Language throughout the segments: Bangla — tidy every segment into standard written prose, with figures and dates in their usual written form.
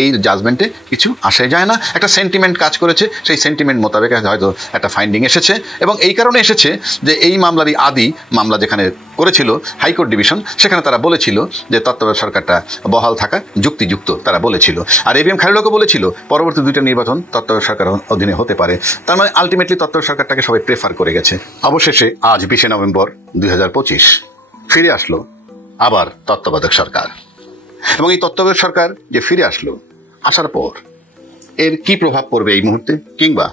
এই জাজমেন্টে কিছু আসে যায় না, একটা সেন্টিমেন্ট কাজ করেছে, সেই সেন্টিমেন্ট মোতাবেক হয়তো একটা ফাইন্ডিং এসেছে এবং এই কারণে এসেছে যে এই মামলারই আদি মামলা যেখানে করেছিল হাইকোর্ট ডিভিশন, সেখানে তারা বলেছিল যে তত্ত্বাবধায়ক সরকারটা বহাল থাকা যুক্তিযুক্ত, তারা বলেছিল। আর এবিএম খায়রুল্লাহকে বলেছিল পরবর্তী দুইটা নির্বাচন তত্ত্বাবধায়ক সরকার অধীনে হতে পারে। তার মানে আলটিমেটলি তত্ত্বাবধায়ক সরকারটাকে সবাই প্রেফার করে গেছে। অবশেষে আজ 20 নভেম্বর 2025 ফিরে আসলো আবার তত্ত্বাবধায়ক সরকার, এবং এই তত্ত্বাবধায়ক সরকার যে ফিরে আসলো, আসার পর এর কি প্রভাব পড়বে এই মুহূর্তে, কিংবা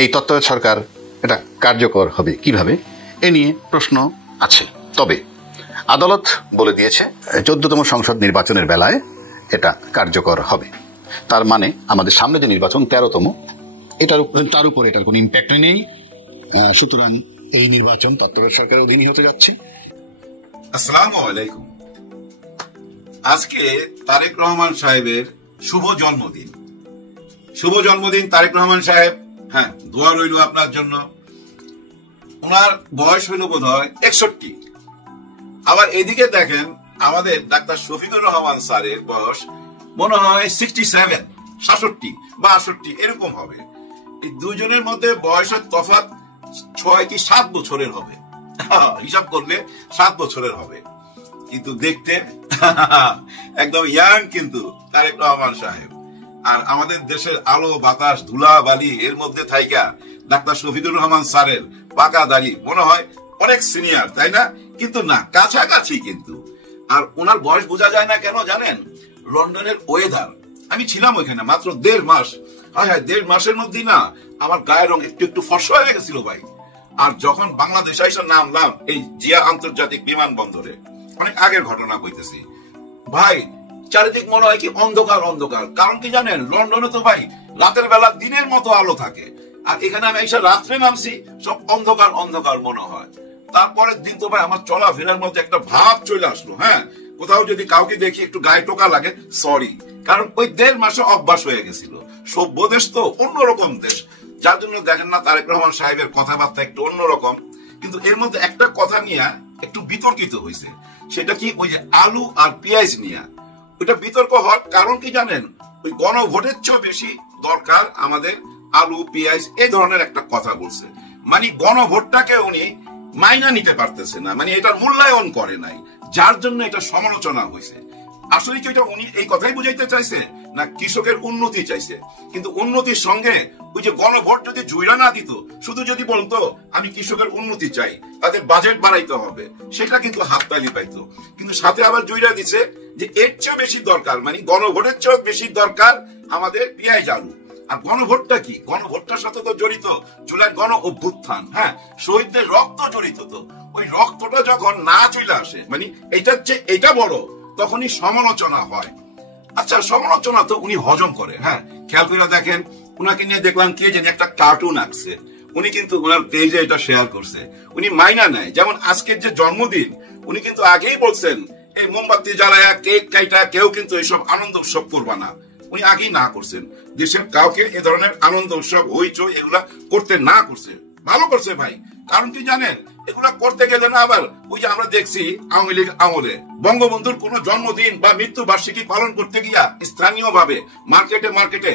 এই তত্ত্বাবধায়ক সরকার এটা কার্যকর হবে কিভাবে, এ নিয়ে প্রশ্ন আছে। তবে আদালত বলে দিয়েছে 14তম সংসদ নির্বাচনের বেলায় এটা কার্যকর হবে। তার মানে আমাদের সামনে যে নির্বাচন 13তম, তার উপরে এটার কোনো ইম্প্যাক্ট নেই। সুতরাং এই নির্বাচন তত্ত্বাবধায়ক সরকারের অধীনই হতে যাচ্ছে। আসসালামু আলাইকুম। আজকে তারেক রহমান সাহেবের শুভ জন্মদিন। শুভ জন্মদিন তারেক রহমান সাহেব। হ্যাঁ, দোয়া রইল আপনার জন্য। ওনার বয়স হইল বোধ হয় 61। আবার এদিকে দেখেন আমাদের ডাক্তার শফিকুর রহমান স্যারের বয়স মনে হয় 67, 67 বা 68 এরকম হবে। এই দুজনের মধ্যে বয়সের তফাৎ 6 কি 7 বছরের হবে, হিসাব করলে 7 বছরের হবে। কিন্তু দেখতে একদম ইয়াং কিন্তু তারেক রহমান সাহেব। আর আমাদের দেশের আলো বাতাস ধুলা বালি এর মধ্যে থাইকা ডাক্তার শফিকুর রহমান স্যারের পাকা দাড়ি মনে হয় অনেক সিনিয়র, তাই না? কিন্তু না, কাছাকাছি কিন্তু। আর ওনার বয়স বোঝা যায় না কেন জানেন? লন্ডনের ওয়েদার, আমি ছিলাম ওইখানে মাত্র 1.5 মাস। হ্যাঁ, 1.5 মাসের মধ্যেই না আমার গায়ের রং একটু একটু ফর্সা হয়ে গেছিল ভাই। আর যখন বাংলাদেশ এসে নামলাম এই জিয়া আন্তর্জাতিক বিমানবন্দরে, অনেক আগের ঘটনা কইতেছি ভাই, চারিদিক মনে হয় কি অন্ধকার অন্ধকার। কারণ কি জানেন, লন্ডনে তো ভাই রাতের বেলা দিনের মতো আলো থাকে, আর এখানে আমি এসে রাত্রে নামছি, সব অন্ধকার অন্ধকার মনে হয়। তারপরের দিন তো ভাই আমার চলাফেরার মধ্যে একটা ভাব চলে আসলো। হ্যাঁ, কোথাও যদি কাউকে দেখি একটু গায়ে টোকা লাগে, সরি, কারণ ওই 1.5 মাসে অভ্যাস হয়ে গেছিল। সভ্য দেশ তো, অন্যরকম দেশ, যার জন্য দেখেন না তারেক রহমান সাহেবের কথাবার্তা একটু অন্যরকম। কিন্তু এর মধ্যে একটা কথা নিয়ে একটু বিতর্কিত হয়েছে, সেটা কি ওই যে আলু আর পেঁয়াজ নিয়ে। ওইটা বিতর্ক হওয়ার কারণ কি জানেন? ওই গণভোটের চেয়ে বেশি দরকার আমাদের আলু পেঁয়াজ, এই ধরনের একটা কথা বলছে। মানে গণভোটটাকে উনি মাইনা নিতে পারতেছে না, মানে এটার মূল্যায়ন করে নাই, যার জন্য এটা সমালোচনা হয়েছে। আসলে কি এটা উনি এই কথাই বুঝাইতে চাইছে, না কৃষকের উন্নতি চাইছে? কিন্তু উন্নতির সঙ্গে ওই যে গণভোট যদি জুইরা না দিত, শুধু যদি বলতো আমি কৃষকের উন্নতি চাই, তাদের বাজেট বাড়াইতে হবে, সেটা কিন্তু হাততালি পাইতো। কিন্তু সাথে আবার জুইরা দিছে যে এর চেয়ে বেশি দরকার, মানে গণভোটের চেয়ে বেশি দরকার আমাদের পেঁয়াজ আলু। আর গণভোটটা কি? গণভোটটার সাথে তো জড়িত জুলাই গণ অভ্যুত্থান। হ্যাঁ, শহীদদের রক্ত জড়িত। তো ওই রক্তটা যখন না চলে আসে, মানে এটার চেয়ে এটা বড়, তখনই সমালোচনা হয়। আচ্ছা, সমালোচনা তো উনি হজম করে। হ্যাঁ, খেয়াল করে দেখেন, উনাকে নিয়ে দেখলাম কে জানি একটা কার্টুন আঁকছে, উনি কিন্তু ওনার পেজে এটা শেয়ার করছে। উনি মাইনা নেয়। যেমন আজকের যে জন্মদিন, উনি কিন্তু আগেই বলছেন এই মোমবাতি জ্বালায়া কেক কাইটা কেউ কিন্তু এইসব আনন্দ উৎসব করবা না। উনি আগেই না করছেন, দেশের কাউকে এ ধরনের আনন্দ উৎসব হইচই এগুলা করতে না করছে। ভালো করছে ভাই। কারণ কি জানেন, এগুলা করতে গেলে না আবার ওই যে আমরা দেখছি আওয়ামী লীগ আমলে বঙ্গবন্ধুর কোন জন্মদিন বা মৃত্যু বার্ষিকী পালন করতে গিয়া স্থানীয় ভাবে মার্কেটে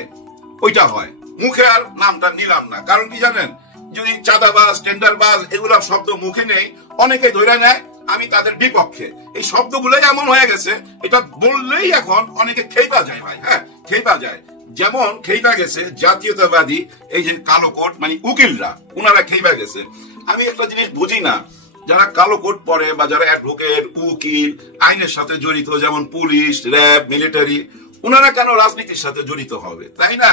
ওইটা হয়, মুখে আর নামটা নিলাম না। কারণ কি জানেন, যদি চাঁদাবাজ টেন্ডারবাজ এগুলা শব্দ মুখে নেই, অনেকে ধরে নেয় আমি তাদের বিপক্ষে। এই শব্দগুলোই এমন হয়ে গেছে, এটা বললেই এখন অনেকে খেইপা যায় ভাই। হ্যাঁ, খেইপা যায়। যেমন খেইপা গেছে জাতীয়তাবাদী এই যে কালো কোট মানে উকিলরা, উনারা খেইপা গেছে। আমি একটা জিনিস বুঝি না, যারা কালো কোট পরে বা যারা অ্যাডভোকেট, উকিল, আইনের সাথে জড়িত, যেমন পুলিশ, র্যাব, মিলিটারি, উনারা কেন রাজনীতির সাথে জড়িত হবে, তাই না?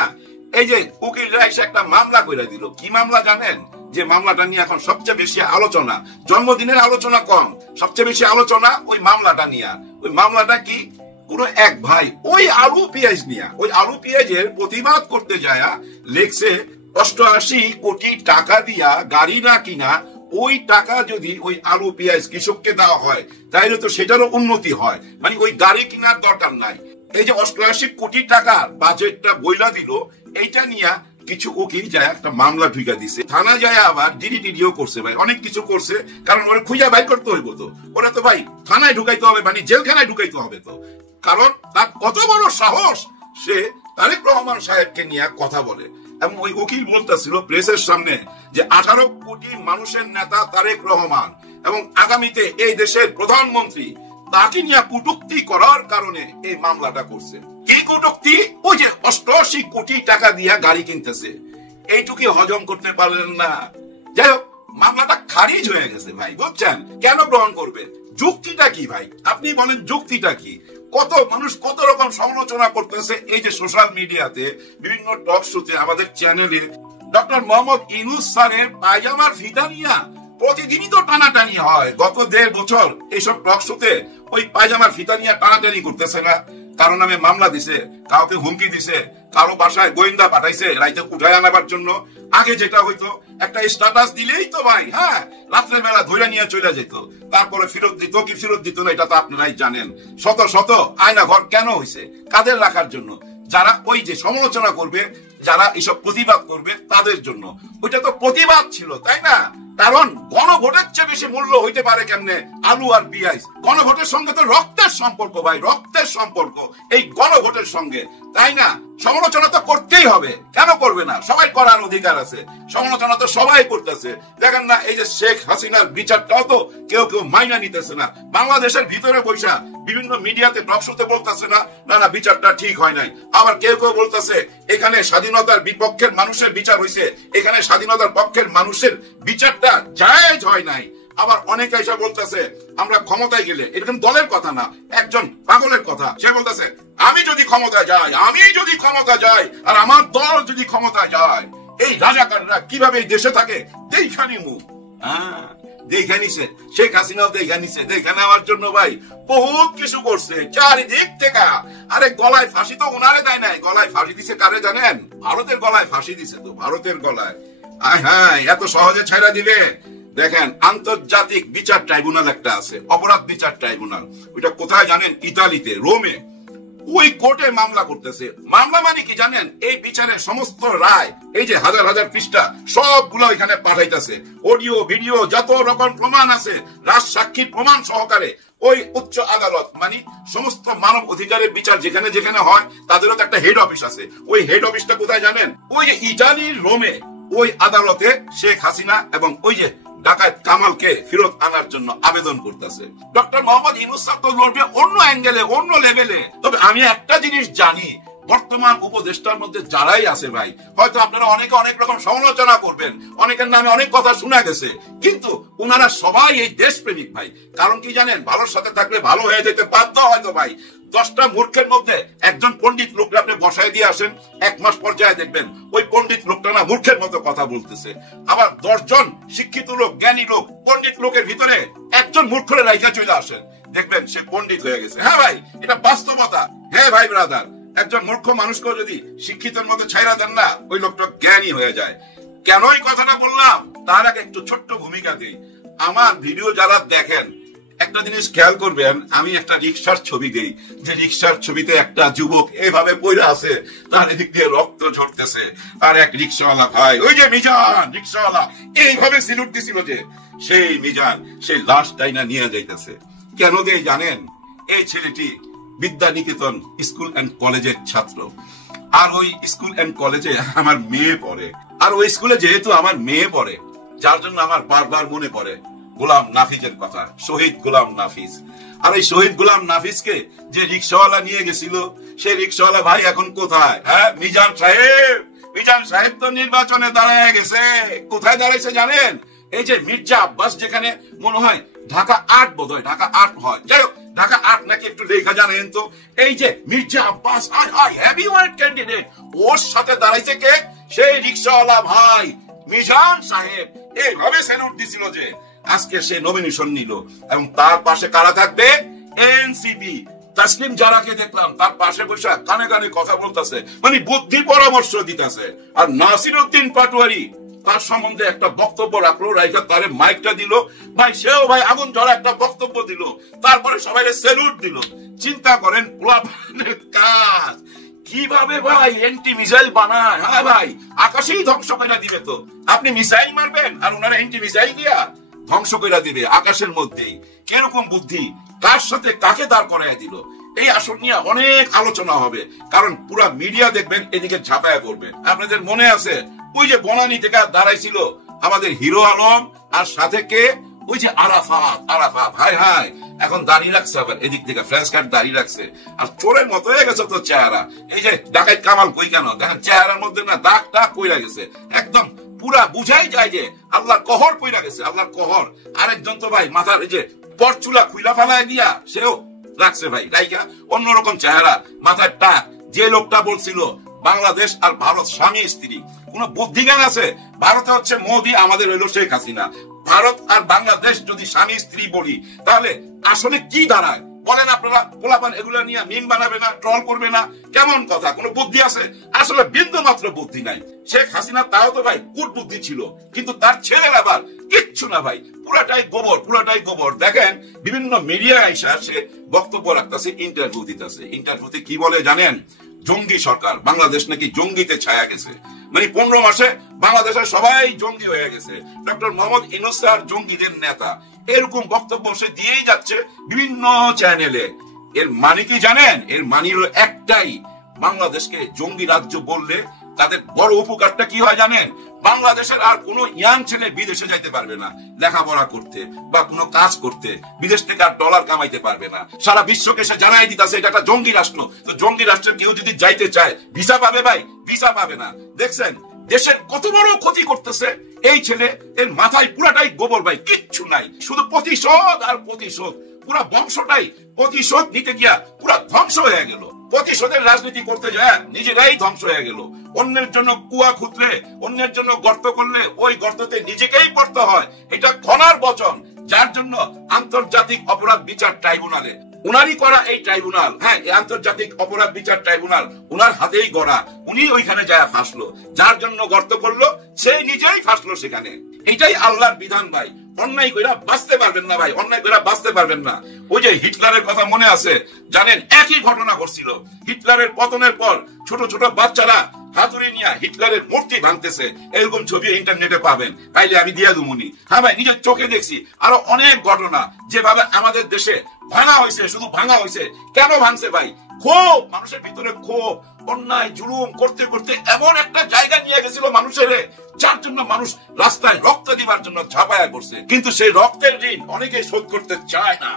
এই যে উকিলরা এসে একটা মামলা করে দিল। কি মামলা জানেন? যে মামলাটা নিয়ে এখন সবচেয়ে বেশি আলোচনা, জন্মদিনের আলোচনা কম, সবচেয়ে বেশি আলোচনা ওই মামলাটা নিয়ে। ওই মামলাটা কি? কোন এক ভাই ওই আলু পেঁয়াজ নিয়ে, ওই আলু পেঁয়াজের প্রতিবাদ করতে যায় লেখছে 88 কোটি টাকা দিয়া গাড়ি না কিনা, ওই টাকা যদি ওই আলু পেঁয়াজ কৃষককে দেওয়া হয় তাহলে তো সেটারও উন্নতি হয়, মানে ওই গাড়ি কেনার দরকার নাই। এই যে 88 কোটি টাকার বাজেটটা বইলা দিল, এইটা নিয়ে কিছু উকিল যায় একটা মামলা ঢুকা দিছে, থানা যায় আবার ডিডিও করছে ভাই, অনেক কিছু করছে। কারণ ওরা খুঁজে বাইর করতে হইব, তো ওরা তো ভাই থানায় ঢুকাইতে হবে, মানে জেলখানায় ঢুকাইতে হবে। তো কারণ তার কত বড় সাহস সে তারেক রহমান সাহেবকে নিয়ে কথা বলে এবং ওই উকিল বলতেছিল প্রেসের সামনে যে 18 কোটি মানুষের নেতা তারেক রহমান এবং আগামীতে এই দেশের প্রধানমন্ত্রী তাকে নিয়ে কটূক্তি করার কারণে এই মামলাটা করছে। কি কটূক্তি? ওই যে 88 কোটি টাকা দিয়ে গাড়ি কিনতেছে, এইটুকু হজম করতে পারলেন না। যাই হোক, মামলাটা খারিজ হয়ে গেছে ভাই, বুঝছেন? কেন গ্রহণ করবে? যুক্তিটা কি ভাই? আপনি বলেন যুক্তিটা কি? কত মানুষ কত রকম সমালোচনা করতেছে এই যে সোশ্যাল মিডিয়াতে, বিভিন্ন টক শোতে, আমাদের চ্যানেলে। ডক্টর মোহাম্মদ ইউনূস স্যারের পায়জামার ফিতা নিয়া প্রতিদিনই তো টানাটানি হয়। গত 1.5 বছর এইসব টক শোতে ওই পায়জামার ফিতা নিয়ে টানাটানি করতেছে না? কারো নামে মামলা দিছে, কাউকে হুমকি দিছে, কারো বাসায় গোয়েন্দা পাঠাইছে রাইতে উঠায় আনাবার জন্য। আগে যেটা হইতো একটা স্ট্যাটাস দিলেই তো ভাই, হ্যাঁ, রাত্রের বেলা ধরে নিয়ে চলে যেত, তারপরে ফেরত দিত কি ফেরত দিত না এটা তো আপনারাই জানেন। শত শত আয়না ঘর কেন হয়েছে? কাদের রাখার জন্য? যারা ওই যে সমালোচনা করবে, যারা এসব প্রতিবাদ করবে তাদের জন্য। ওইটা তো প্রতিবাদ ছিল, তাই না? কারণ গণভোটের চেয়ে বেশি মূল্য হইতে পারে কেমনে আলু আর পেঁয়াজ? গণভোটের সঙ্গে তো রক্তের সম্পর্ক ভাই, রক্তের সম্পর্ক এই গণভোটের সঙ্গে, তাই না? সমালোচনা তো করতেই হবে, কেন করবে না? সবাই করার অধিকার আছে, সমালোচনা তো সবাই করতেছে। দেখেন না, এই যে শেখ হাসিনার বিচারটাও তো কেউ কেউ মাইনা নিতেছে না। বাংলাদেশের ভিতরে বৈশা বিভিন্ন মিডিয়াতে টকশোতে বলতেছে না, না না বিচারটা ঠিক হয় নাই। আবার কেউ কেউ বলতেছে এখানে স্বাধীনতার বিপক্ষের মানুষের বিচার হয়েছে, এখানে স্বাধীনতার পক্ষের মানুষের বিচারটা জায়েজ হয় নাই। আবার অনেকে এসে বলতেছে আমরা ক্ষমতায় গেলে, এটা কিন্তু দলের কথা না, একজন পাগলের কথা। সে বলতেছে আমি যদি ক্ষমতায় যাই আর আমার দল যদি ক্ষমতায় যায়, এই রাজাকাররা কিভাবে এই দেশে থাকে দেখানি মুখ। দেখে নিছে শেখ হাসিনাও, দেখে নিছে। দেখে নেওয়ার জন্য ভাই বহুত কিছু করছে চারিদিক থেকে। আরে গলায় ফাঁসি তো ওনারে দেয় নাই, গলায় ফাঁসি দিছে কারে জানেন? ভারতের গলায় ফাঁসি দিছে তো, ভারতের গলায়। হ্যাঁ, এত সহজে ছাইরা দিবে? দেখেন, আন্তর্জাতিক বিচার ট্রাইব্যুনাল একটা আছে, অপরাধ বিচার ট্রাইব্যুনাল। ওইটা কোথায় জানেন? ইতালিতে, রোমে। ওই কোর্টে মামলা করতেছে। মামলা মানে কি জানেন? এই বিচারের সমস্ত রায়, এই যে হাজার হাজার পৃষ্ঠা, সবগুলো এখানে পাঠাইতেছে। অডিও ভিডিও যত রকম প্রমাণ আছে, রাজ সাক্ষীর প্রমাণ সহকারে ওই উচ্চ আদালত, মানে সমস্ত মানব অধিকারের বিচার যেখানে যেখানে হয় তাদেরও তো একটা হেড অফিস আছে। ওই হেড অফিসটা কোথায় জানেন? ওই যে ইটালির রোমে। ওই আদালতে শেখ হাসিনা এবং ওই যে ডাকাত কামালকে ফেরত আনার জন্য আবেদন করতেছে। ডক্টর মোহাম্মদ ইউনূস স্যার তো লড়বে অন্য অ্যাঙ্গেলে, অন্য লেভেলে। তবে আমি একটা জিনিস জানি, বর্তমান উপদেষ্টার মধ্যে যারাই আছে ভাই, হয়তো আপনারা অনেকে অনেক রকম সমালোচনা করবেন, অনেকের নামে অনেক কথা শোনা গেছে, কিন্তু ওনারা সবাই এই দেশপ্রেমিক ভাই। কারণ কি জানেন? ভালোর সাথে থাকলে ভালো হয়ে যেতে বাধ্য হয়তো ভাই। 10টা মূর্খের মধ্যে একজন পণ্ডিত লোককে আপনি বসায় দিয়ে আসেন, 1 মাস পর্যায়ে দেখবেন ওই পণ্ডিত লোকটা না মূর্খের মতো কথা বলতেছে। আবার 10 জন শিক্ষিত লোক, জ্ঞানী লোক, পণ্ডিত লোকের ভিতরে একজন মূর্খরে রাইখা চলে আসেন, দেখবেন সে পণ্ডিত হয়ে গেছে। হ্যাঁ ভাই, এটা বাস্তবতা। হ্যাঁ ভাই ব্রাদার, একজন মূর্খ মানুষকে যদি শিক্ষিতের মতো ছাইরা দেন না, ওই লোকটা জ্ঞানী হয়ে যায়। কেন এই কথাটা বললাম তার আগে একটু ছোট্ট ভূমিকা দিই। আমার ভিডিও যারা দেখেন, একটা জিনিস খেয়াল করবেন, আমি একটা রিক্সার ছবি দেই, যে রিক্সার ছবিতে একটা যুবক এভাবে পড়ে আছে, তার এদিক দিয়ে রক্ত ঝরতেছে। আর এক রিক্সাওয়ালা ভাই, ওই যে মিজান রিক্সাওয়ালা, এইভাবে সিলুট দিছিল যে সেই মিজান সেই লাশটাই না নিয়ে যাইতেছে। কেন দেয় জানেন? এই ছেলেটি বিদ্যানিকেতন স্কুল অ্যান্ড কলেজের ছাত্র, আর ওই স্কুল অ্যান্ড কলেজে আমার মেয়ে পড়ে। আর ওই স্কুলে যেহেতু আমার মেয়ে পড়ে, যার জন্য আমার বারবার মনে পড়ে গোলাম নাফিজের কথা, শহীদ গোলাম নাফিজ। আর এই শহীদ গোলাম নাফিজকে যে রিক্সাওয়ালা নিয়ে গেছিল, সেই রিক্সাওয়ালা ভাই এখন কোথায়? হ্যাঁ, মিজান সাহেব তো নির্বাচনে দাঁড়ায় গেছে। কোথায় দাঁড়াইছে জানেন? এই যে মির্জা আব্বাস, যেখানে মনে হয় ঢাকা 8 বোধহয়, ঢাকা 8 হয়, যাই হোক ঢাকা 8 নাকি একটু লেখা জানেন তো। এই যে Mirza Abbas, heavy weight candidate, ওর সাথে দাঁড়াইছে কে? সেই রিক্সাওয়ালা ভাই মিজান সাহেব। এইভাবে স্যালুট দিছিল যে আজকে সে নমিনেশন নিল। এবং তার পাশে কারা থাকবে? এনসিপি তাসলিম জারাকে দেখলাম তার পাশে বসে কানে কানে কথা বলতেছে, মানে বুদ্ধি পরামর্শ দিতেছে। আর নাসির উদ্দিন পাটোয়ারি তার সম্বন্ধে একটা বক্তব্য রাখলো, রাইখা তারে মাইকটা দিল ভাই, সেও ভাই আগুন ঝরা একটা বক্তব্য দিল, তারপরে সবাই স্যালুট দিল। চিন্তা করেন পোলাপানের কাজ কিভাবে ভাই এন্টি মিসাইল বানায়। হ্যাঁ ভাই, আকাশেই ধ্বংস করে দিবে। তো আপনি মিসাইল মারবেন আর ওনারা এন্টি মিসাইল দিয়া ধ্বংস করে দিবে আকাশের মধ্যেই। কিরকম বুদ্ধি, কার সাথে কাকে দাঁড় করাইয়া দিল। এই আসন নিয়ে অনেক আলোচনা হবে, কারণ পুরা মিডিয়া দেখবেন এদিকে ঝাঁপায়া পড়বে। আপনাদের মনে আছে ওই যে বনানী থেকে দাঁড়াইছিল আমাদের হিরো আলম, আর সাথে কে, ওই যে আরাফাত। হাই হাই, এখন দাঁড়িয়ে রাখছে, আবার এদিক থেকে ফ্রেঞ্চ কাট দাঁড়িয়ে রাখছে, আর চোরের মতো হয়ে গেছে তো চেহারা। এই যে ডাকাত কামাল কই কেন দেখেন, চেহারার মধ্যে না দাগ টাক পইরা গেছে, একদম পুরা বুঝাই যায় যে আল্লাহর কহর পইরা গেছে, আল্লাহর কহর। আরেকজন তো ভাই মাথার এই যে পরচুলা খুইলা ফালায় দিয়া সেও রাখছে ভাই, রাইকা অন্যরকম চেহারা, মাথার টাক। যে লোকটা বলছিল বাংলাদেশ আর ভারত স্বামী স্ত্রী, কোন বুদ্ধিজ্ঞান আছে? ভারতে হচ্ছে মোদি, আমাদের হইল শেখ হাসিনা। ভারত আর বাংলাদেশ যদি স্বামী স্ত্রী বলি, তাহলে আসলে কি দাঁড়ায় বলেন আপনারা? পোলাপান এগুলো নিয়ে মিম বানাবে না, ট্রল করবে না? কেমন কথা, কোন বুদ্ধি আছে? আসলে বিন্দু মাত্র বুদ্ধি নাই। শেখ হাসিনা তাও তো ভাই কুট বুদ্ধি ছিল, কিন্তু তার ছেলের আবার কিচ্ছু না ভাই, পুরাটাই গোবর, পুরাটাই গোবর। দেখেন বিভিন্ন মিডিয়া আইসা সে বক্তব্য রাখতেছে, ইন্টারভিউ দিতেছে। ইন্টারভিউতে কি বলে জানেন? জঙ্গি সরকার, বাংলাদেশ নাকি জঙ্গিতে ছায়া গেছে, মানে 15 মাসে বাংলাদেশের সবাই জঙ্গি হয়ে গেছে, ডক্টর মোহাম্মদ ইউনূস স্যার জঙ্গিদের নেতা। এরকম বক্তব্য সে দিয়েই যাচ্ছে বিভিন্ন চ্যানেলে। এর মানে কি জানেন? এর মানে হলো একটাই, বাংলাদেশকে জঙ্গি রাজ্য বললে তাদের বড় উপকারটা কি হয় জানেন? বাংলাদেশের আর কোন ইয়াং ছেলে বিদেশে যাইতে পারবে না লেখাপড়া করতে বা কোনো কাজ করতে, বিদেশ থেকে আর ডলার কামাইতে পারবে না। সারা বিশ্বকে সে জানাই দিতেছে এটা একটা জঙ্গি রাষ্ট্র। তো জঙ্গি রাষ্ট্রের কেউ যদি যাইতে চায় ভিসা পাবে ভাই? ভিসা পাবে না। দেখছেন দেশের কত বড় ক্ষতি করতেছে এই ছেলে, এর মাথায় পুরাটাই গোবর ভাই, কিচ্ছু নাই, শুধু প্রতিশোধ আর প্রতিশোধ। পুরা বংশটাই প্রতিশোধ নিতে গিয়া পুরা ধ্বংস হয়ে গেল। প্রতিশোধের রাজনীতি করতে যায় নিজেরাই ধ্বংস হয়ে গেল। অন্যের জন্য কুয়া খুঁজলে, অন্যের জন্য গর্ত করলে ওই গর্ততে নিজেকেই পড়তে হয়। এটা খনার বচন, যার জন্য আন্তর্জাতিক অপরাধ বিচার ট্রাইব্যুনালে, উনারই করা এই ট্রাইব্যুনাল, হ্যাঁ এই আন্তর্জাতিক অপরাধ বিচার ট্রাইব্যুনাল উনার হাতেই গড়া, উনি ওইখানে যায় ফাঁসলো। যার জন্য গর্ত করলো সে নিজেই ফাঁসলো সেখানে। এটাই আল্লাহর বিধান ভাই। অন্যায় কইরা বাঁচতে পারবেন না ভাই, অন্যায় কইরা বাঁচতে পারবেন না। ওই যে হিটলারের কথা মনে আছে জানেন? একই ঘটনা ঘটছিল। হিটলারের পতনের পর ছোট ছোট বাচ্চারা হাতুড়ি নিয়ে হিটলারের মূর্তি ভাঙতেছে, এরকম ছবি ইন্টারনেটে পাবেন, তাইলে আমি দিয়া দুমুনি। হ্যাঁ ভাই, নিজের চোখে দেখছি। আরো অনেক ঘটনা যেভাবে আমাদের দেশে ভাঙা হয়েছে, শুধু ভাঙা হয়েছে। কেন ভাঙছে ভাই? ক্ষোভ, মানুষের ভিতরে ক্ষোভ। অন্যায় জুলুম করতে করতে এমন একটা জায়গা নিয়ে গেছিল মানুষের, যার জন্য মানুষ রাস্তায় রক্ত দিবার জন্য ঝাঁপায়া করছে। কিন্তু সেই রক্তের ঋণ অনেকে শোধ করতে চায় না।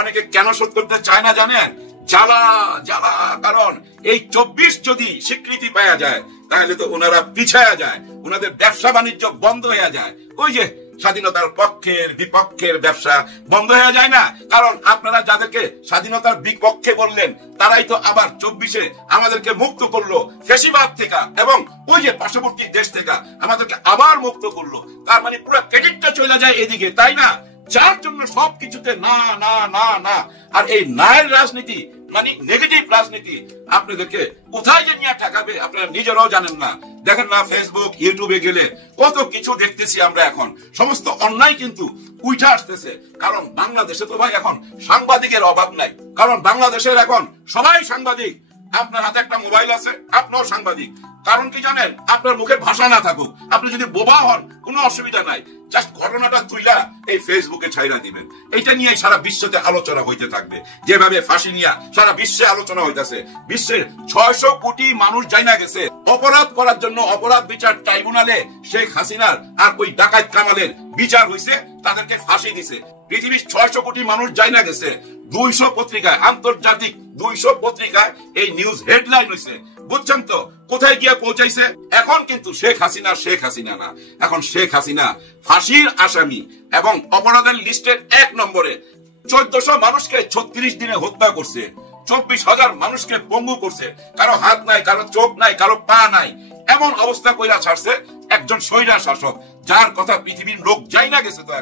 অনেকে কেন শোধ করতে চায় না জানেন? জ্বালা জ্বালা। কারণ এই 24 যদি স্বীকৃতি পাওয়া যায় তাহলে তো ওনারা পিছায়া যায়, ওনাদের ব্যবসা বাণিজ্য বন্ধ হয়ে যায়। ওই যে স্বাধীনতার পক্ষের বিপক্ষের ব্যবসা বন্ধ হয়ে যায় না? কারণ আপনারা যাদেরকে স্বাধীনতার বিপক্ষে বললেন তারাই তো আবার 24-এ আমাদেরকে মুক্ত করলো ফ্যাসিবাদ থেকে, এবং ওই যে পার্শ্ববর্তী দেশ থেকে আমাদেরকে আবার মুক্ত করলো। তার মানে পুরো ক্রেডিটটা চলে যায় এদিকে, তাই না? যার জন্য সবকিছুতে না না না না। আর এই নায়ের রাজনীতি মানে নেগেটিভ রাজনীতি আপনাদেরকে কোথায় যে নিয়ে ঠেকাবে আপনারা নিজেরাও জানেন না। দেখেন না ফেসবুক ইউটিউবে গেলে কত কিছু দেখতেছি আমরা। এখন সমস্ত অন্যায় কিন্তু উঠে আসতেছে, কারণ বাংলাদেশে তো ভাই এখন সাংবাদিকের অভাব নাই। কারণ বাংলাদেশের এখন সবাই সাংবাদিক। আপনার হাতে একটা মোবাইল আছে, আপনিও সাংবাদিক। কারণ কি জানেন? আপনার মুখে ভাষা না থাকুক, আপনি যদি বোবা হন কোনো অসুবিধা নাই, জাস্ট ঘটনাটা তুইলা এই ফেসবুকে ছাইরা দিবেন। এটা নিয়ে সারা বিশ্বতে আলোচনা হইতে থাকবে। যেভাবে ফাঁসি নিয়ে সারা বিশ্বে আলোচনা হইতেছে, বিশ্বের 600 কোটি মানুষ জানা গেছে অপরাধ করার জন্য অপরাধ বিচার ট্রাইব্যুনালে শেখ হাসিনার আর ওই ডাকাত কামালের বিচার হইছে, তাদেরকে ফাঁসি দিছে। পৃথিবীর 600 কোটি মানুষ জানা গেছে। 200 পত্রিকায়, আন্তর্জাতিক 200 পত্রিকায় এই নিউজ হেডলাইন হইছে। বুঝছেন তো কোথায় গিয়ে পৌঁছাইছে? এখন কিন্তু শেখ হাসিনা না, এখন শেখ হাসিনা ফাঁসির আসামি এবং অপরাধের লিস্টের 1 নম্বরে। 1400 মানুষকে 36 দিনে হত্যা করছে, 24,000 মানুষকে পঙ্গু করছে, কারো হাত নাই, কারো চোখ নাই, কারো পা নাই, এমন অবস্থা কইরা ছাড়ছে একজন স্বৈরা শাসক, যার কথা পৃথিবীর লোক যাই না গেছে। তো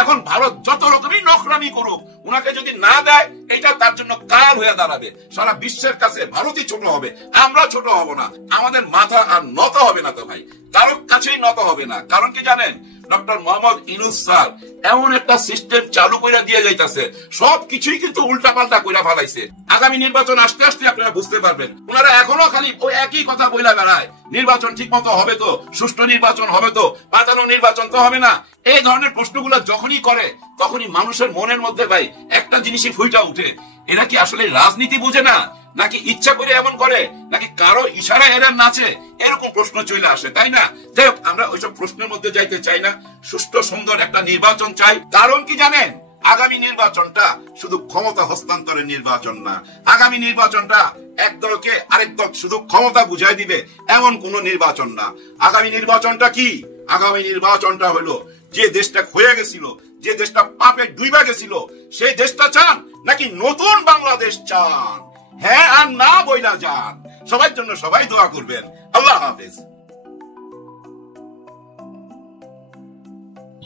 এখন ভারত যত রকমই নখরামি করুক, উনাকে যদি না দেয় এটা তার জন্য কাল হয়ে দাঁড়াবে। সারা বিশ্বের কাছে ভারতই ছোট হবে, আমরা ছোট হব না। আমাদের মাথা আর নত হবে না তো ভাই, কারো কাছেই নত হবে না। কারণ কি জানেন? ডক্টর মোহাম্মদ ইউনূস স্যার এমন একটা সিস্টেম চালু করে দিয়ে যাইতেছে, সবকিছুই কিন্তু উল্টা পাল্টা কইরা ফেলাইছে। আগামী নির্বাচন আসতে আসতে আপনারা বুঝতে পারবেন। ওনারা এখনো খালি ওই একই কথা বইলা বেড়ায়, নির্বাচন ঠিক মতো হবে তো, সুষ্ঠু নির্বাচন হবে তো, পাতানো নির্বাচন তো হবে না। এই ধরনের প্রশ্নগুলো যখনই করে তখনই মানুষের মনের মধ্যে ভাই একটা জিনিসই ফুইটা উঠে, এরা কি আসলে রাজনীতি বুঝে না, নাকি ইচ্ছা করে এমন করে, নাকি কারো ইশারায় এরা নাচে? এরকম প্রশ্ন চলে আসে, তাই না? যাই হোক, আমরা ওইসব প্রশ্নের মধ্যে যাইতে চাই না। সুষ্ঠু সুন্দর একটা নির্বাচন চাই। কারণ কি জানেন, আগামী নির্বাচনটা শুধু ক্ষমতা হস্তান্তরের নির্বাচন না। আগামী নির্বাচনটা এক দলকে আরেক দল শুধু ক্ষমতা বুঝাই দিবে এমন কোন নির্বাচন না। আগামী নির্বাচনটা কি? আগামী নির্বাচনটা হলো, যে দেশটা ক্ষয়ে গেছিল, যে দেশটা পাপে ডুইবা গেছিল, সেই দেশটা চান, নাকি নতুন বাংলাদেশ চান? হ্যাঁ আর না বইলা যান। সবার জন্য সবাই দোয়া করবেন। আল্লাহ হাফেজ।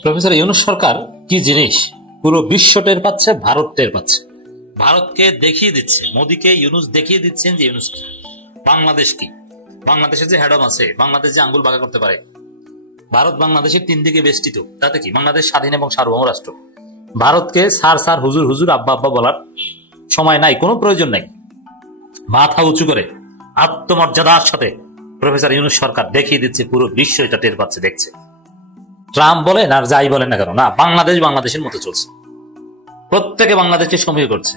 প্রফেসর ইউনূস সরকার কি জিনিস পুরো বিশ্ব টের পাচ্ছে, ভারত টের পাচ্ছে। ভারতকে দেখিয়ে দিচ্ছে, মোদীকে ইউনূস দেখিয়ে দিচ্ছেন যে ইউনূস কি, বাংলাদেশ কি, বাংলাদেশের যে হ্যাডম আছে, বাংলাদেশ যে আঙ্গুল বাঁকা করতে পারে। ভারত বাংলাদেশের 3 দিকে বেষ্টিত, তাতে কি বাংলাদেশ স্বাধীন এবং সার্বভৌম রাষ্ট্র। ভারতকে স্যার স্যার, হুজুর হুজুর, আব্বা আব্বা বলার সময় নাই, কোনো প্রয়োজন নাই। মাথা উঁচু করে আত্মমর্যাদার সাথে প্রফেসর ইউনূস সরকার দেখিয়ে দিচ্ছে, পুরো বিশ্ব এটা টের পাচ্ছে, দেখছে। ট্রাম্প বলেন আর যাই বলেন না কেন, না, বাংলাদেশ বাংলাদেশের মতো চলছে, প্রত্যেকে বাংলাদেশকে সমীহ করছে।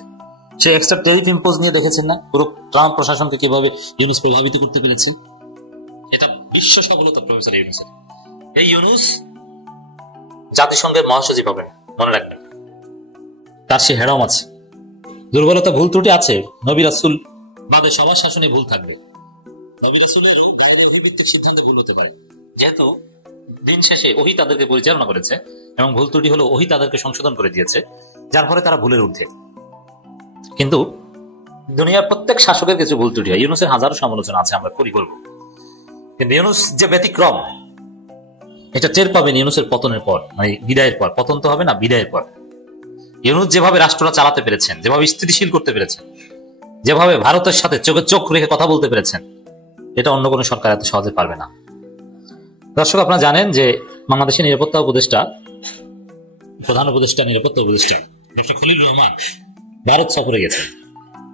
সে এক্সট্রা টেরিফ ইম্পোজ নিয়ে দেখেছেন না, পুরো ট্রাম্প প্রশাসনকে কিভাবে ইউনূস প্রভাবিত করতে পেরেছে। এটা বিশ্ব সফলতা প্রফেসর ইউনূসের। এই ইউনূস জাতিসংঘের মহাসচিব হবেন, মনে রাখবেন। তার সে হেডম আছে, দুর্বলতা ভুল ত্রুটি আছে, নবী রাসূল বাদে সবার শাসনে ভুল থাকবে। নবী রাসূলেরও ভিত্তিক সিদ্ধান্ত ভুল হতে পারে, যেহেতু দিন শেষে ওহী তাদেরকে পরিচালনা করেছে এবং ভুল ত্রুটি হলো ওহী তাদেরকে সংশোধন করে দিয়েছে, যার ফলে তারা ভুলের ঊর্ধ্বে। কিন্তু দুনিয়ার প্রত্যেক শাসকের কিছু ভুল ত্রুটি হয়। ইউনূসের হাজারো সমালোচনা আছে, আমরা করি বলবো, কিন্তু ইউনূস যে ব্যতিক্রম, এটা টের পাবেন ইউনূসের পতনের পর, মানে বিদায়ের পর। পতন তো হবে না, বিদায়ের পর। ইউনূস যেভাবে রাষ্ট্রটা চালাতে পেরেছেন, যেভাবে স্থিতিশীল করতে পেরেছেন, যেভাবে ভারতের সাথে চোখে চোখ রেখে কথা বলতে পেরেছেন, এটা অন্য কোনো সরকার এত সহজে পারবে না। দর্শক, আপনারা জানেন যে বাংলাদেশের নিরাপত্তা উপদেষ্টা, প্রধান উপদেষ্টা, নিরাপত্তা উপদেষ্টা ডক্টর খলিলুর রহমান ভারত সফরে গেছেন,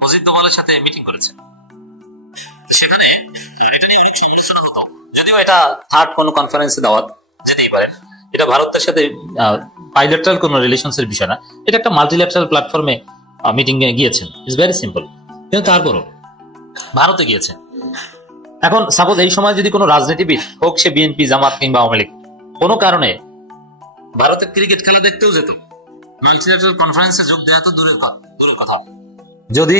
অজিত দোভালের সাথে মিটিং করেছেন। সেখানে এটা নিয়ে অনেক সমালোচনা হতো, যদিও এটা থার্ড কোনো কনফারেন্সে দেওয়া যেতেই পারে। এটা ভারতের সাথে বাইলেটারাল কোনো রিলেশনস এর বিষয় না, এটা একটা মাল্টিল্যাটারাল প্ল্যাটফর্মে মিটিং এ গিয়েছেন। It's very simple. কিন্তু তারপরও ভারতে গিয়েছেন। এখন সাপোজ এই সময় যদি কোনো রাজনীতিবিদ হোক, সে বিএনপি, জামাত কিংবা আওয়ামী লীগ, কোনো কারণে ভারতের ক্রিকেট খেলা দেখতেও যেত, মাল্টিল্যাটারাল কনফারেন্সে যোগ দেওয়া তো দূরের কথা, যদি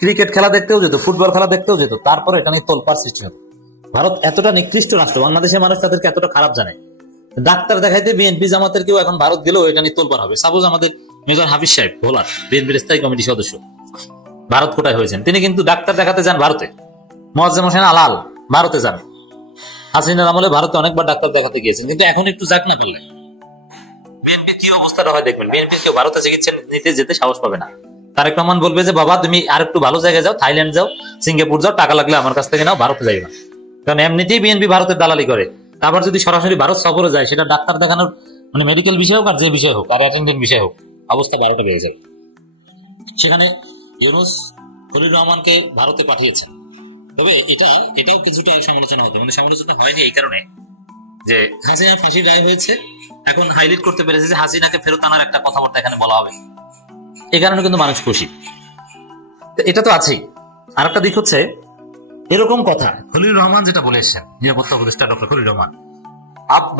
ক্রিকেট খেলা দেখতেও যেত, ফুটবল খেলা দেখতেও যেত, তারপরে এটা নিয়ে তোলপাড় সৃষ্টি হতো। ভারত এতটা নিকৃষ্ট রাষ্ট্র, বাংলাদেশের মানুষ তাদেরকে এতটা খারাপ জানে। ডাক্তার দেখাইতে বিএনপি জামাতের কেউ এখন ভারত গেলেও এটা নিয়ে তোলপাড় হবে। সাপোজ আমাদের মেজর হাফিজ সাহেব ভোলার, বিএনপির স্থায়ী কমিটির সদস্য, ভারত কোটায় হয়েছেন, তিনি কিন্তু ডাক্তার দেখাতে যান ভারতে। মোয়াজ্জেম হোসেন আলাল ভারতে যান, হাসিনার আমলে ভারতে অনেকবার ডাক্তার দেখাতে গিয়েছেন, কিন্তু এখন একটু যাক না পেলেন। বিএনপি কি অবস্থাটা হয় দেখবেন, বিএনপি কেউ ভারতে চিকিৎসা নিতে যেতে সাহস পাবে না। তারেক রহমান বলবে যে বাবা তুমি আর একটু ভালো জায়গায় যাও, থাইল্যান্ড যাও, সিঙ্গাপুর যাও, টাকা লাগলে আমার কাছ থেকে নাও, ভারতে যাই না। কারণ এমনিতেই বিএনপি ভারতের দালালি করে। আবার যদি সরাসরি ভারত সফরে যায়, সেটা ডাক্তার দেখানোর মানে মেডিকেল বিষয় হোক আর যে বিষয় হোক, আর অ্যাটেন্ডেন্ট বিষয় হোক, অবস্থা 12টা বেড়ে যায়। সেখানে ইউনূস খলিলুর রহমানকে ভারতে পাঠিয়েছেন। তবে এটাও কিছুটা সমালোচনা হতো, মানে সমালোচনা হয়নি এই কারণে যে হাসিনা ফাঁসির রায় হয়েছে, এখন হাইলাইট করতে পেরেছে যে হাসিনাকে ফেরত আনার একটা কথাবার্তা এখানে বলা হবে, এই কারণে কিন্তু মানুষ খুশি। এটা তো আছেই। আর একটা দিক হচ্ছে, এরকম কথা খলিলুর রহমান যেটা বলে এসেছেন, নিরাপত্তা উপদেষ্টা ডক্টর খলিলুর রহমান,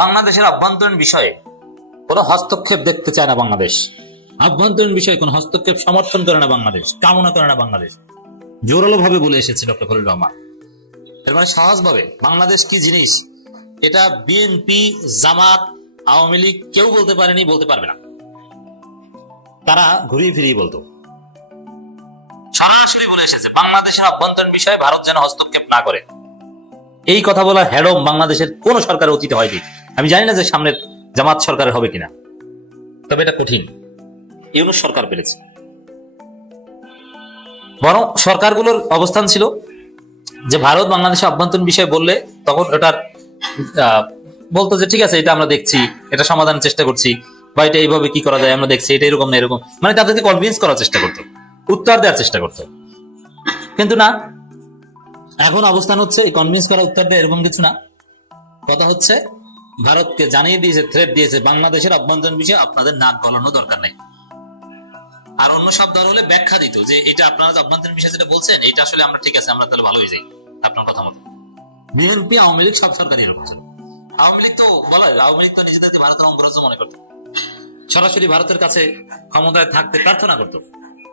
বাংলাদেশের আভ্যন্তরীণ বিষয়ে কোনো হস্তক্ষেপ দেখতে চায় না বাংলাদেশ, আভ্যন্তরীণ বিষয়ে কোনো হস্তক্ষেপ সমর্থন করে না বাংলাদেশ, কামনা করে না বাংলাদেশ, জোরালো ভাবে বলে এসেছে ডক্টর খলিলুর রহমান। এর মানে সহজভাবে বাংলাদেশ কি জিনিস এটা বিএনপি, জামাত, আওয়ামী লীগ কেউ বলতে পারেনি, বলতে পারবে না। তারা ঘুরিয়ে ফিরিয়ে বলতো, সরাসরি বলে এসেছে বাংলাদেশের অভ্যন্তরীণ বিষয়ে ভারত যেন হস্তক্ষেপ না করে। এই কথা বলার হেডম বাংলাদেশের কোন সরকারের অতীতে হয়নি। আমি জানি না যে সামনের জামাত সরকারের হবে কিনা, তবে এটা কঠিন। ইউনূস সরকার পেরেছে। বরং সরকারগুলোর অবস্থান ছিল যে ভারত বাংলাদেশের অভ্যন্তরীণ বিষয়ে বললে তখন ওটার বলতো যে ঠিক আছে, এটা আমরা দেখছি, এটা সমাধানের চেষ্টা করছি, বা এটা এইভাবে কি করা যায় আমরা দেখছি, এটা এরকম না এরকম, মানে তাদেরকে কনভিন্স করার চেষ্টা করতো, উত্তর দেওয়ার চেষ্টা করতো। কিন্তু না, এখন অবস্থান হচ্ছে এই কনভিন্স করা, উত্তর দেয় এরকম কিছু না। কথা হচ্ছে ভারতকে জানিয়ে দিয়েছে, থ্রেট দিয়েছে, বাংলাদেশের অভ্যন্তরীণ বিষয়ে আপনাদের নাক গলানো দরকার নেই। আর অন্য শব্দ হলে ব্যাখ্যা দিত যে এটা আপনারা অভ্যন্তরীণ বিষয় যেটা বলছেন এটা আসলে আমরা ঠিক আছে, আমরা তাহলে ভালো হয়ে যাই আপনার কথা মতো। বিএনপি আওয়ামী লীগ সব সরকারি এরকম। আওয়ামী লীগ তো বলা হয়, আওয়ামী লীগ তো নিজেদেরকে ভারতের অঙ্গরাজ্য মনে করত, সরাসরি ভারতের কাছে ক্ষমতায় থাকতে প্রার্থনা করত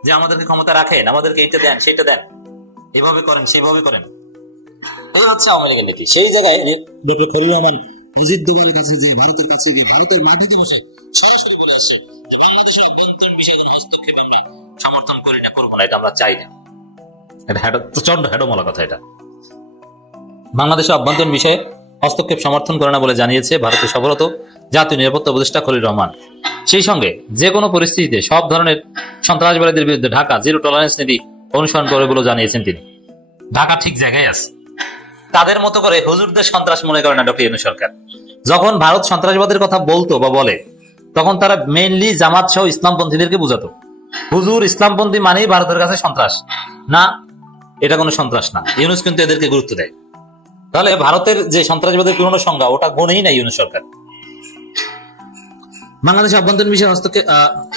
যে আমাদেরকে ক্ষমতা রাখেন, আমাদেরকে এইটা দেন সেটা দেন, এভাবে করেন সেভাবে করেন। এই হচ্ছে আওয়ামী লীগের নীতি। সেই জায়গায় ডক্টর খলিলুর রহমান মজিদ দুবারের কাছে যে ভারতের কাছে গিয়ে ভারতের মাটিতে বসে সরাসরি বলে আসছে যে বাংলাদেশের অভ্যন্তরীণ বিষয়ে কোনো হস্তক্ষেপ আমরা সমর্থন করি না, করবো না, এটা আমরা চাই না। এটা প্রচন্ড হেডমলা কথা। এটা বাংলাদেশের অভ্যন্তরীণ বিষয়ে হস্তক্ষেপ সমর্থন করে না বলে জানিয়েছে ভারতের সফররত জাতীয় নিরাপত্তা উপদেষ্টা খলিলুর রহমান। সেই সঙ্গে যে কোনো পরিস্থিতিতে সব ধরনের সন্ত্রাসবাদীদের বিরুদ্ধে ঢাকা জিরো টলারেন্স নীতি অনুসরণ করে বলে জানিয়েছেন তিনি। ঢাকা ঠিক জায়গায় আছে, তাদের মতো করে হুজুরদের সন্ত্রাস মনে করে না ডক্টর ইউনূস সরকার। যখন ভারত সন্ত্রাসবাদের কথা বলতো বা বলে তখন তারা মেইনলি জামাত সহ ইসলামপন্থীদেরকে বুঝাতো। হুজুর ইসলামপন্থী মানেই ভারতের কাছে সন্ত্রাস না, এটা কোনো সন্ত্রাস না। ইউনূস কিন্তু এদেরকে গুরুত্ব দেয়। তাহলে ভারতের যে সন্ত্রাসবাদের পুরনো সংজ্ঞা ওটা গণেই না ইউনূস সরকার। বাংলাদেশের অভ্যন্তরীণ বিষয়ে হস্তক্ষেপ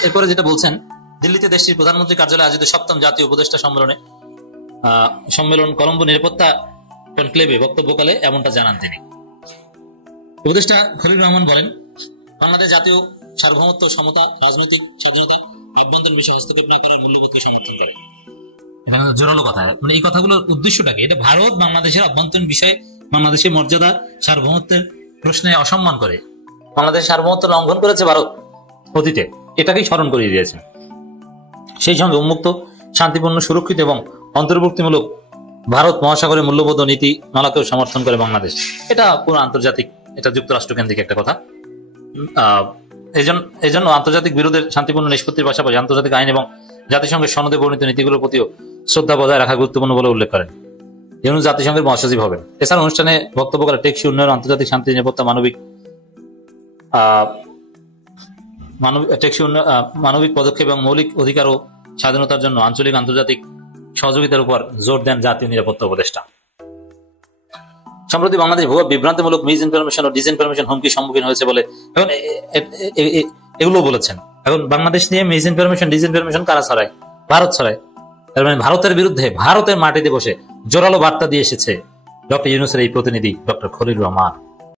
এরপরে যেটা বলছেন, দিল্লিতে দেশটির প্রধানমন্ত্রী কার্যালয়ে আয়োজিত 7ম জাতীয় উপদেষ্টা সম্মেলন কলম্বো নিরাপত্তা কনক্লেভে বক্তব্যকালে এমনটা জানান তিনি। উপদেষ্টা খলিলুর রহমান বলেন, বাংলাদেশ জাতীয় সার্বভৌমত্ব, সমতা, রাজনৈতিক স্বাধীনতা, অভ্যন্তরীণ বিষয়ে হস্তক্ষেপ না করে মূল্যবোধকে সমর্থন করে। এটা জোরালো কথা। মানে এই কথাগুলোর উদ্দেশ্যটাকে, এটা ভারত বাংলাদেশের অভ্যন্তরীণ বিষয়ে বাংলাদেশের মর্যাদা সার্বভৌমত্বের প্রশ্নে অসম্মান করে, বাংলাদেশের সার্বভৌমত্ব লঙ্ঘন করেছে ভারত অতীতে, এটাকেই স্মরণ করিয়ে দিয়েছেন। সেই সঙ্গে উন্মুক্ত, শান্তিপূর্ণ, সুরক্ষিত এবং অন্তর্ভুক্তিমূলক ভারত মহাসাগরের মূল্যবোধ ও নীতি মালাকেও সমর্থন করে বাংলাদেশ। এটা পুরো আন্তর্জাতিক, এটা যুক্তরাষ্ট্র কেন্দ্রিক একটা কথা। এজন্য আন্তর্জাতিক বিরোধের শান্তিপূর্ণ নিষ্পত্তির পাশাপাশি আন্তর্জাতিক আইন এবং জাতিসংঘের সনদে বর্ণিত নীতিগুলোর প্রতিও শ্রদ্ধা বজায় রাখা গুরুত্বপূর্ণ বলে উল্লেখ করেন। ইউনূস জাতিসংঘের মহাসচিব হবেন। এছাড়া অনুষ্ঠানে বক্তব্য করে টেকসই উন্নয়ন, আন্তর্জাতিক শান্তি, নিরাপত্তা, মানবিক পদক্ষেপ এবং মৌলিক অধিকার ও স্বাধীনতার জন্য আঞ্চলিক আন্তর্জাতিক সহযোগিতার উপর জোর দেন জাতীয় নিরাপত্তা উপদেষ্টা। সম্প্রতি বাংলাদেশ ভুয়া বিভ্রান্তিমূলক মিস ইনফরমেশন ও ডিসইনফরমেশন হুমকির সম্মুখীন হয়েছে বলে এখন এগুলো বলেছেন। এখন বাংলাদেশ নিয়ে মিস ইনফরমেশন, ডিসইনফরমেশন কারা ছড়ায়? ভারত ছড়ায়। তার মানে ভারতের বিরুদ্ধে ভারতের মাটিতে বসে জোরালো বার্তা দিয়ে এসেছে ডক্টর ইউনূসের এই প্রতিনিধি ডক্টর খলিলুর রহমান।